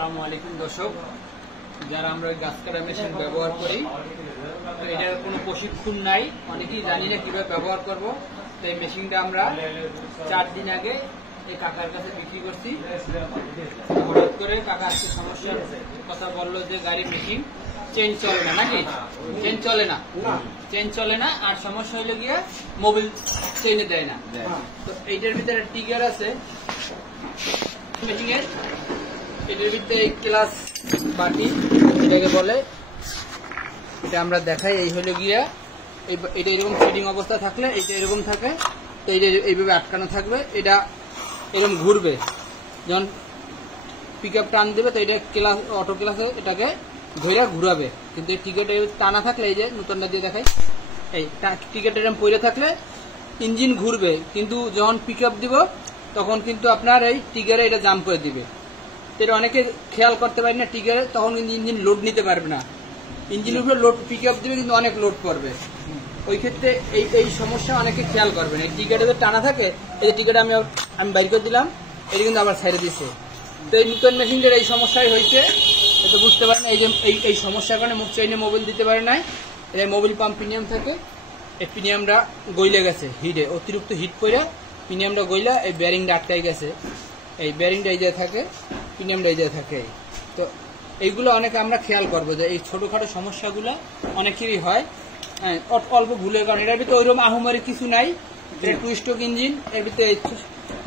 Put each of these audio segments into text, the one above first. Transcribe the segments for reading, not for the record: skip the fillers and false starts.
আসসালামু আলাইকুম দর্শক, যারা আমরা গাছ কাটা মেশিন ব্যবহার করি, তো এটার কোনো প্রশিক্ষণ নাই, অনেকেই জানি না কিভাবে ব্যবহার করব। তো এই মেশিনটা আমরা 4 দিন আগে এই কাকার কাছে বিক্রি করছি। হঠাৎ করে কাকা আজকে সমস্যার কথা বললো যে গাড়ির মেশিন চেঞ্জ চলে না, নাকি চেঞ্জ চলে না, আর সমস্যা হইলে গিয়ে মোবিল চেঞ্জে দেয় না। তো এইটার ভিতরে টিগার আছে মেশিনের, এটার ভিতরে ক্লাস বাটি এটাকে বলে, এটা আমরা দেখাই। এই হলো গিয়া এটা এরকম ফিটিং অবস্থা থাকলে এটা এরকম থাকে, তো এটা এইভাবে আটকানো থাকবে, এটা এরকম ঘুরবে। যখন পিক আপ টান দেবে তো এটা ক্লাস অটো ক্লাসে এটাকে ধরে ঘুরাবে। কিন্তু এই টিকেট টানা থাকলে, এই যে নতুনটা দিয়ে দেখাই, এই টিকেট এরকম পড়ে থাকলে ইঞ্জিন ঘুরবে, কিন্তু যখন পিক আপ দিব তখন কিন্তু আপনার এই টিগারে এটা জাম্প করে দিবে। এটা অনেকে খেয়াল করতে পারি না, টিগারে তখন কিন্তু ইঞ্জিন লোড নিতে পারবে না, ইঞ্জিনের উপরে লোড পিক আপ দিবে কিন্তু অনেক লোড পড়বে। ওই ক্ষেত্রে এই সমস্যা অনেকে খেয়াল করবে না। এই টিকেটে যদি টানা থাকে, এই যে টিকেট আমি বাইর করে দিলাম, এটা কিন্তু আবার ছেড়ে দিচ্ছে। তো এই নতুন মেশিনটার এই সমস্যাই হয়েছে, এটা বুঝতে পারে না। এই যে এই সমস্যার কারণে মুখ চাইনে মোবিল দিতে পারে নাই। এই মোবিল পাম্প প্রিমিয়াম থাকে, এই প্রিমিয়ামটা গইলে গেছে হিটে, অতিরিক্ত হিট করে প্রিমিয়ামটা গইলা এই ব্যারিংটা আটকাই গেছে। এই ব্যারিংটা এই যে থাকে, প্রিমিয়ামটা এই যে থাকে। তো এইগুলো অনেকে আমরা খেয়াল করবো যে এই ছোটখাটো সমস্যাগুলো অনেকেরই হয়, অল্প ভুলের কারণে। এটার ভিতরে ওইরকম আহমারি কিছু নাই, এটা 2 স্ট্রোক ইঞ্জিন, এর ভিতরে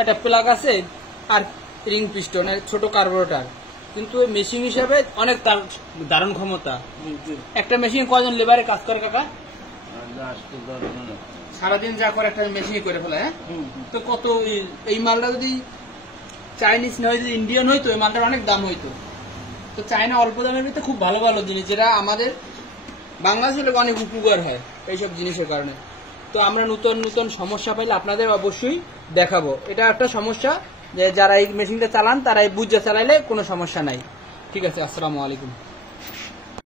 একটা প্লাগ আছে আর রিং পিস্টন, ছোট কার্বোরেটর। কিন্তু মেশিন হিসাবে অনেক দারুণ ক্ষমতা। একটা মেশিন কয়জন লেবারে কাজ করে কাকা? সারাদিন যা করে একটা মেশিন করে ফেলে। হ্যাঁ, তো কত এই মালটা যদি চাইনিজ না হয়, যদি ইন্ডিয়ান হইতো, এই মালটার অনেক দাম হইতো। তো চায়না অল্প দামের ভিতরে খুব ভালো ভালো জিনিস, যেটা আমাদের বাংলাদেশের লোক অনেক উপকার হয় এইসব জিনিসের কারণে। তো আমরা নতুন নতুন সমস্যা পাইলে আপনাদের অবশ্যই দেখাবো। এটা একটা সমস্যা যে যারা এই মেশিনটা চালান তারা বুঝে চালাইলে কোনো সমস্যা নাই। ঠিক আছে, আসসালামু আলাইকুম।